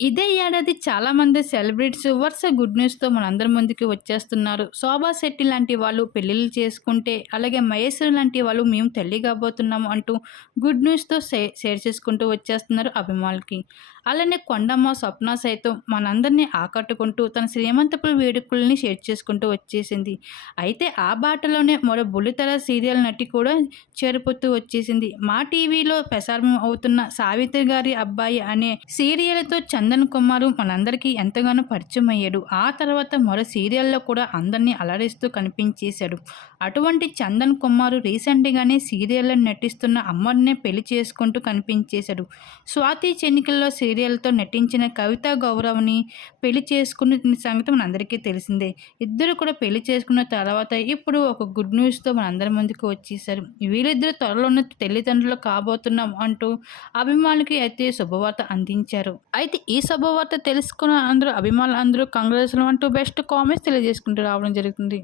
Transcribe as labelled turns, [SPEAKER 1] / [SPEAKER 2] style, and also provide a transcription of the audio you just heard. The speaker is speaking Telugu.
[SPEAKER 1] ఇదే ఏడాది చాలామంది సెలబ్రిటీస్ వరుస గుడ్ న్యూస్తో మనందరి ముందుకి వచ్చేస్తున్నారు. శోభా శెట్టి లాంటి వాళ్ళు పెళ్ళిళ్ళు చేసుకుంటే అలాగే మహేశ్వరి లాంటి వాళ్ళు మేము తల్లి కాబోతున్నాము అంటూ గుడ్ న్యూస్తో షేర్ చేసుకుంటూ వచ్చేస్తున్నారు అభిమానులకి. అలానే కొండమ్మ స్వప్న సైతం మనందరినీ ఆకట్టుకుంటూ తన శ్రీమంతపుల వేడుకల్ని షేర్ చేసుకుంటూ వచ్చేసింది. అయితే ఆ బాటలోనే మరో బుల్లితెర సీరియల్ నటి కూడా చేరిపోతూ వచ్చేసింది. మా టీవీలో ప్రసారం అవుతున్న సావిత్రి గారి అబ్బాయి అనే సీరియల్తో చందన్ కుమారు మనందరికీ ఎంతగానో పరిచయం అయ్యాడు ఆ తర్వాత మరో సీరియల్లో కూడా అందరినీ అలరిస్తూ కనిపించేశాడు. అటువంటి చందన్ కుమారు రీసెంట్గానే సీరియల్లో నటిస్తున్న అమ్మర్నే పెళ్ళి చేసుకుంటూ కనిపించేశాడు. స్వాతి చెన్నికల్లో సీరియల్తో నటించిన కవిత గౌరవ్ని పెళ్ళి చేసుకున్న సంగతి మనందరికీ తెలిసిందే. ఇద్దరు కూడా పెళ్ళి చేసుకున్న తర్వాత ఇప్పుడు ఒక గుడ్ న్యూస్తో మనందరి ముందుకు వచ్చేసారు వీళ్ళిద్దరు త్వరలోనే తల్లిదండ్రులు కాబోతున్నాం అంటూ అభిమానులకి అయితే శుభవార్త అందించారు. అయితే ఈ శుభవార్త తెలుసుకున్న అందరూ అభిమానులు అందరూ కంగ్రెస్లు అంటూ బెస్ట్ కామెంట్స్ తెలియజేసుకుంటూ రావడం జరుగుతుంది.